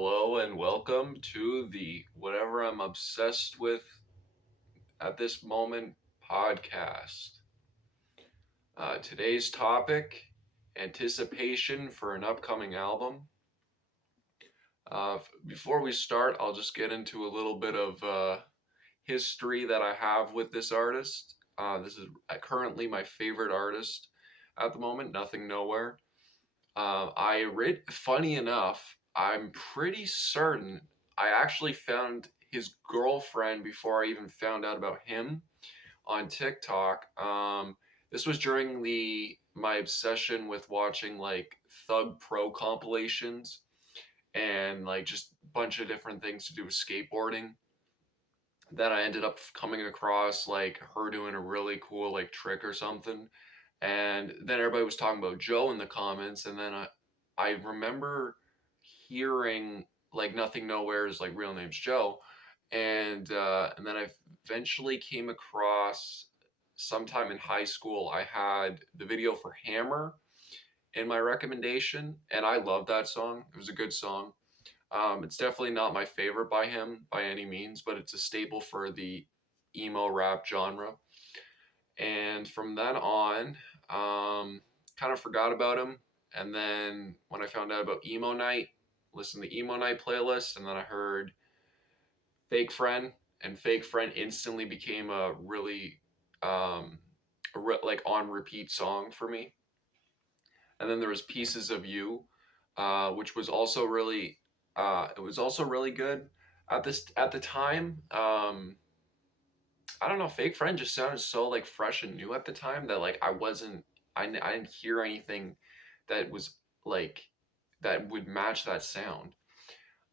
Hello and welcome to the Whatever I'm Obsessed with at this moment podcast. Today's topic, anticipation for an upcoming album. Before we start, I'll just get into a little bit of history that I have with this artist. This is currently my favorite artist at the moment, Nothing Nowhere. Funny enough, I'm pretty certain I actually found his girlfriend before I even found out about him on TikTok. This was during my obsession with watching like Thug Pro compilations and like just a bunch of different things to do with skateboarding. Then I ended up coming across like her doing a really cool like trick or something, and then everybody was talking about Joe in the comments, and then I remember hearing like Nothing Nowhere's like real name's Joe, and then I eventually came across sometime in high school I had the video for Hammer in my recommendation, and I love that song. It was a good song. It's definitely not my favorite by him by any means, but it's a staple for the emo rap genre. And from then on, kind of forgot about him. And then when I found out about Emo Night, listened to the Emo Night playlist, and then I heard Fake Friend, and Fake Friend instantly became a really like on repeat song for me. And then there was Pieces of You, which was also really it was also really good at the time. I don't know. Fake Friend just sounded so like fresh and new at the time that like I didn't hear anything that was like that would match that sound.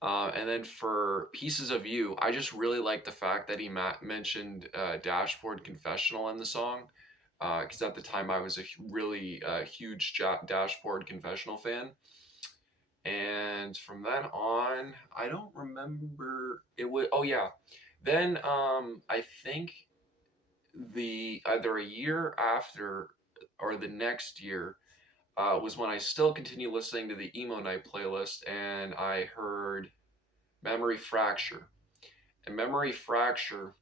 And then for Pieces of You, I just really like the fact that he mentioned Dashboard Confessional in the song. Because at the time I was a really huge Dashboard Confessional fan. And from then on, I don't remember it was. Oh yeah, then I think the either a year after or the next year was when I still continued listening to the Emo Night playlist, and I heard Memory Fracture. And Memory Fracture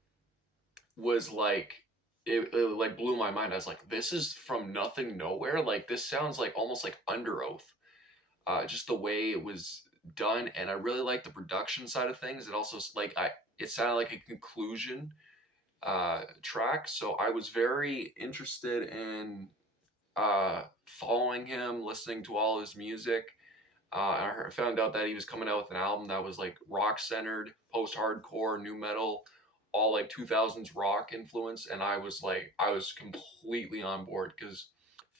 was like it like blew my mind. I was like, this is from Nothing Nowhere. Like this sounds like almost like Under Oath. Just the way it was done, and I really like the production side of things. It also like it sounded like a conclusion track, so I was very interested in following him, listening to all his music. I found out that he was coming out with an album that was like rock centered, post hardcore, new metal, all like 2000s rock influence, and I was completely on board because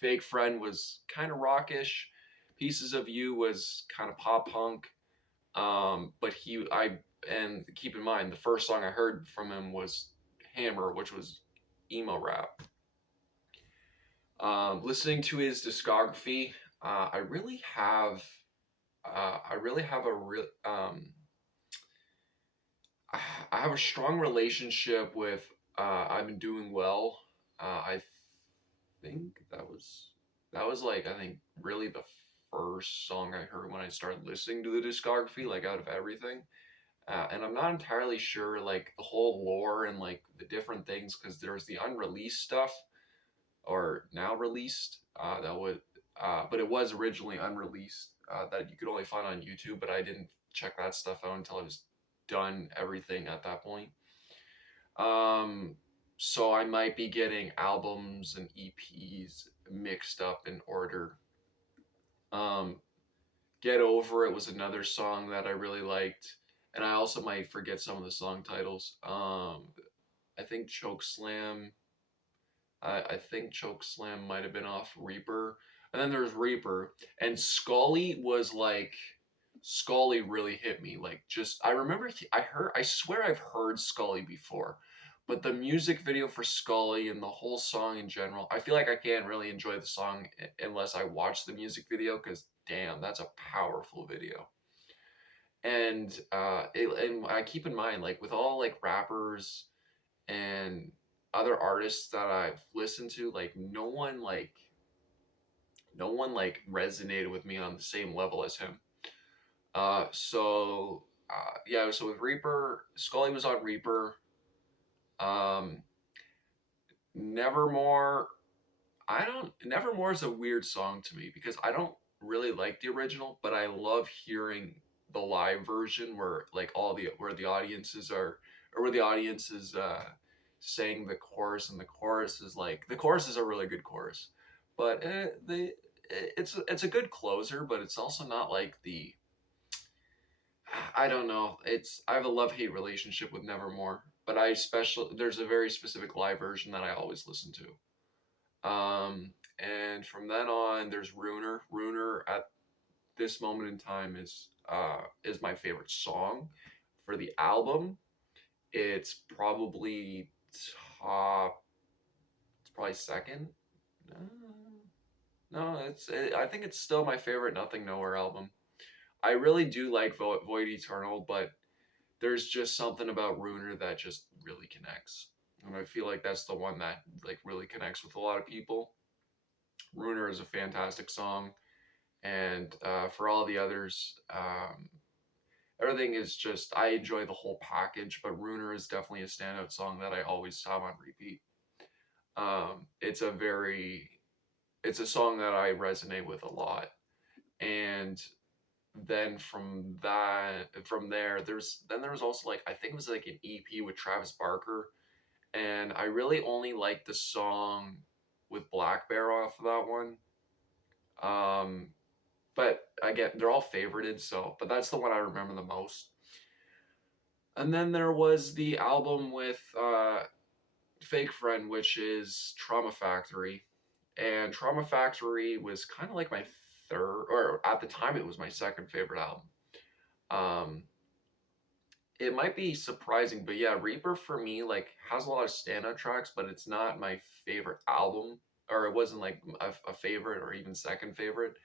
Fake Friend was kind of rockish. Pieces of You was kind of pop punk, but and keep in mind the first song I heard from him was Hammer, which was emo rap. Listening to his discography, I really have a real I have a strong relationship with I've Been Doing Well. I think that was like I think really the first song I heard when I started listening to the discography, like out of everything. And I'm not entirely sure like the whole lore and like the different things because there's the unreleased stuff or now released but it was originally unreleased that you could only find on YouTube, but I didn't check that stuff out until I was done everything at that point. So I might be getting albums and EPs mixed up in order. Um, Get Over It was another song that I really liked, and I also might forget some of the song titles. I think Choke Slam. I think Choke Slam might have been off Reaper, and then there's Reaper, and Scully really hit me. Like just I remember I swear I've heard Scully before, but the music video for Scully and the whole song in general, I feel like I can't really enjoy the song unless I watch the music video because damn, that's a powerful video. And I keep in mind like with all like rappers and other artists that I've listened to, like no one like resonated with me on the same level as him. Yeah, so with Reaper, Scully was on Reaper. Um, Nevermore. I don't. Nevermore is a weird song to me because I don't really like the original, but I love hearing the live version where like all the where the audiences are or where the audience is saying the chorus, and the chorus is like the chorus is a really good chorus, but it's a good closer, but it's also not like the I don't know. I have a love hate relationship with Nevermore, but there's a very specific live version that I always listen to. And from then on, there's Runer. Runer at this moment in time is my favorite song for the album. It's probably top. It's probably second. No, no, I think it's still my favorite Nothing Nowhere album. I really do like Void Eternal, but there's just something about Runer that just really connects. And I feel like that's the one that like really connects with a lot of people. Runer is a fantastic song, and for all the others, everything is just I enjoy the whole package. But Runer is definitely a standout song that I always have on repeat. It's a very it's a song that I resonate with a lot, and then from there there was also like I think it was like an EP with Travis Barker, and I really only like the song with Black Bear off of that one. Um, but again, they're all favorited, so but that's the one I remember the most. And then there was the album with Fake Friend, which is Trauma Factory, and Trauma Factory was kind of like my third, or at the time it was my second favorite album. Um, it might be surprising, but yeah, Reaper for me like has a lot of standout tracks, but it's not my favorite album, or it wasn't like a favorite or even second favorite.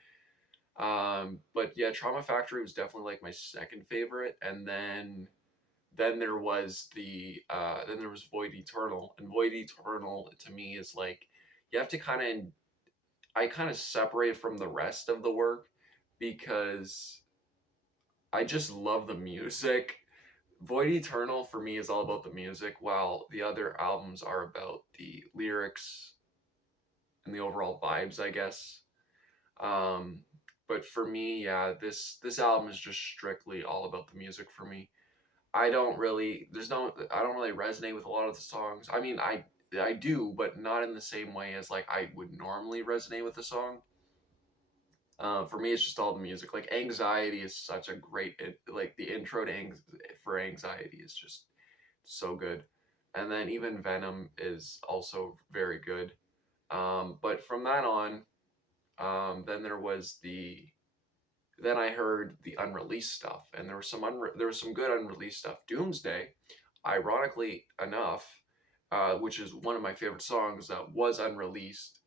But yeah, Trauma Factory was definitely like my second favorite, and then there was then there was Void Eternal, and Void Eternal to me is like you have to I kind of separate from the rest of the work because I just love the music. Void Eternal for me is all about the music, while the other albums are about the lyrics and the overall vibes, I guess. Um, but for me, yeah, this album is just strictly all about the music for me. I don't really resonate with a lot of the songs. I mean, I do, but not in the same way as like I would normally resonate with a song. For me, it's just all the music. Like Anxiety is such a like the intro to for Anxiety is just so good, and then even Venom is also very good. But from that on, then then I heard the unreleased stuff, and there was some good unreleased stuff. Doomsday, ironically enough, which is one of my favorite songs that was unreleased,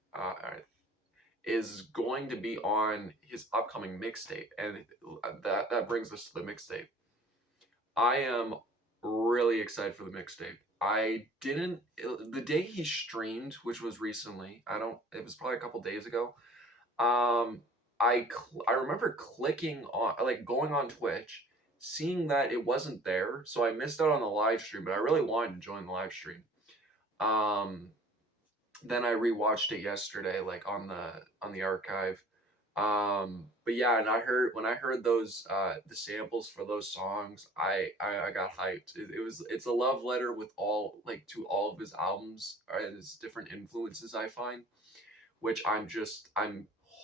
is going to be on his upcoming mixtape, and that brings us to the mixtape. I am really excited for the mixtape. I didn't the day he streamed, which was recently. I don't. It was probably a couple days ago. Um, I remember clicking on like going on Twitch, seeing that it wasn't there, so I missed out on the live stream. But I really wanted to join the live stream. Um, then I rewatched it yesterday, like on the archive. But yeah, and when I heard those the samples for those songs, I got hyped. It's a love letter with all like to all of his albums, his different influences I find, which I'm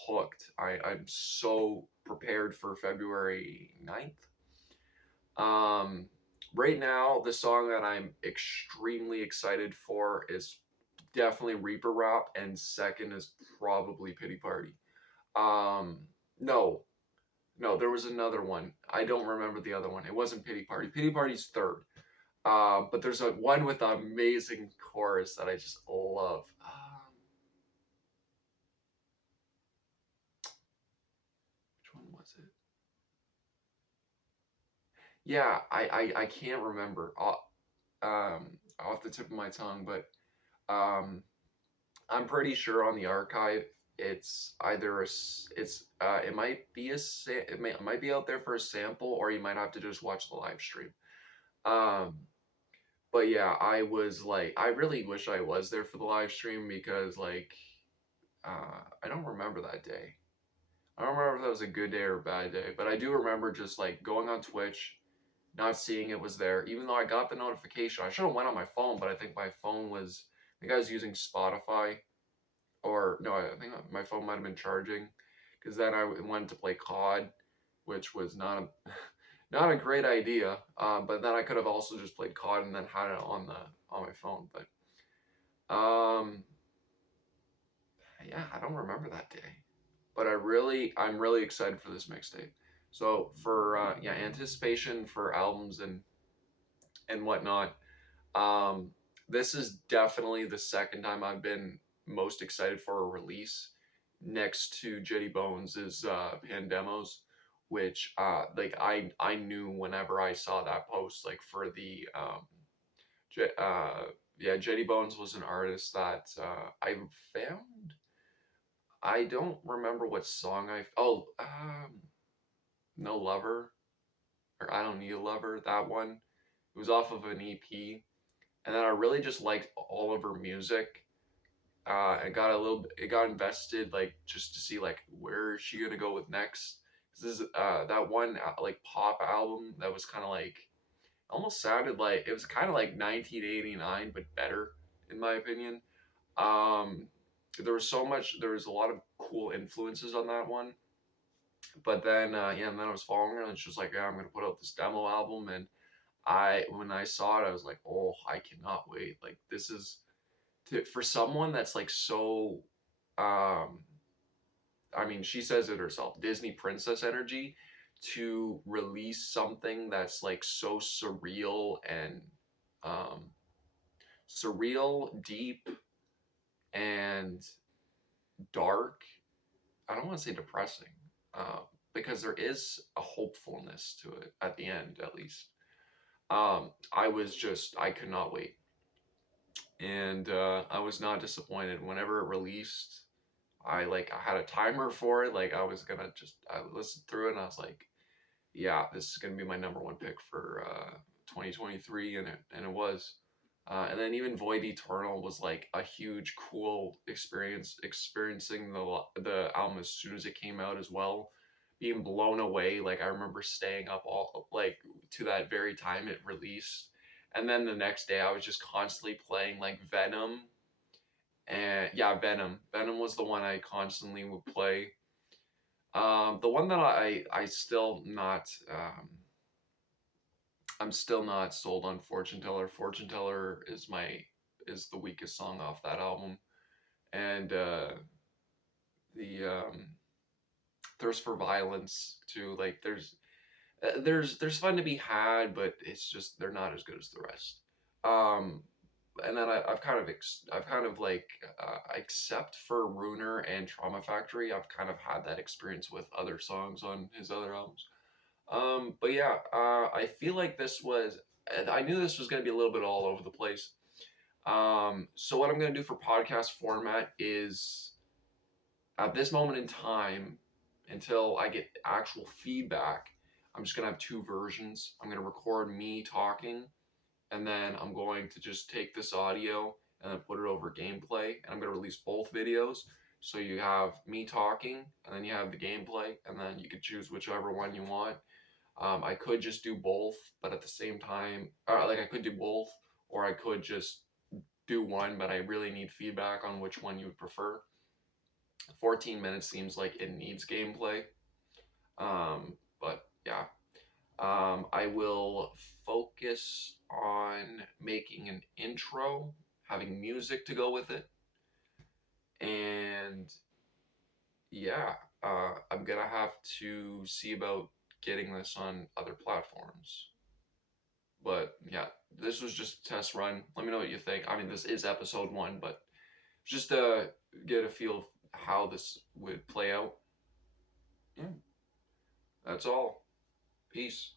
hooked. I'm so prepared for February 9th. Um, right now, the song that I'm extremely excited for is definitely Reaper Rap, and second is probably Pity Party. Um, no, no, there was another one. I don't remember the other one. It wasn't Pity Party. Pity Party's third. But there's a one with an amazing chorus that I just love. Which one was it? Yeah, I can't remember off the tip of my tongue, but um, I'm pretty sure on the archive it's either it might be it might be out there for a sample, or you might have to just watch the live stream. Um, but yeah, I was like, I really wish I was there for the live stream because like, I don't remember that day. I don't remember if that was a good day or a bad day, but I do remember just like going on Twitch, not seeing it was there, even though I got the notification. I should have went on my phone, but I think my phone was, I think I was using Spotify, or no, I think my phone might have been charging, because then I wanted to play COD, which was not a not a great idea. But then I could have also just played COD and then had it on my phone. But yeah, I don't remember that day. But I'm really excited for this mixtape. So for yeah, anticipation for albums and whatnot. Um, this is definitely the second time I've been most excited for a release. Next to Jetty Bones is Pandemos, which like I knew whenever I saw that post, like for the yeah, Jetty Bones was an artist that I found. I don't remember what song No Lover, or I Don't Need a Lover, that one. It was off of an EP, and then I really just liked all of her music. I got it got invested, like just to see like where is she gonna go with next. This is that one like pop album that was kind of like, almost sounded like it was kind of like 1989 but better, in my opinion. Um, there was a lot of cool influences on that one. But then yeah, and then I was following her, and she was like, yeah, I'm gonna put out this demo album. And when I saw it, I was like, oh, I cannot wait. Like this is for someone that's like so um I mean, she says it herself, Disney princess energy, to release something that's like so surreal and um surreal, deep, and dark. I don't want to say depressing, uh, because there is a hopefulness to it at the end, at least. I could not wait, and I was not disappointed. Whenever it released, I had a timer for it. Like I listened through it and I was like, yeah, this is gonna be my number one pick for 2023, and it was. And then even Void Eternal was like a huge, cool experience. Experiencing the album as soon as it came out as well, being blown away. Like I remember staying up all like to that very time it released, and then the next day I was just constantly playing like Venom. And yeah, Venom was the one I constantly would play. The one that I still not I'm still not sold on Fortune Teller. Fortune Teller is the weakest song off that album, and the Thirst for Violence too. Like there's fun to be had, but it's just they're not as good as the rest. Um, and then I've kind of like except for Runer and Trauma Factory, I've kind of had that experience with other songs on his other albums. But yeah, I feel like I knew this was gonna be a little bit all over the place. So what I'm gonna do for podcast format is, at this moment in time, until I get actual feedback, I'm just gonna have two versions. I'm gonna record me talking, and then I'm going to just take this audio and then put it over gameplay, and I'm going to release both videos. So you have me talking, and then you have the gameplay, and then you could choose whichever one you want. I could just do both, but at the same time, like I could do both, or I could just do one, but I really need feedback on which one you would prefer. 14 minutes seems like it needs gameplay. But yeah, I will focus on making an intro, having music to go with it, and yeah, I'm gonna have to see about getting this on other platforms. But yeah, this was just a test run. Let me know what you think. I mean, this is episode 1, but just to get a feel of how this would play out. Yeah, that's all. Peace.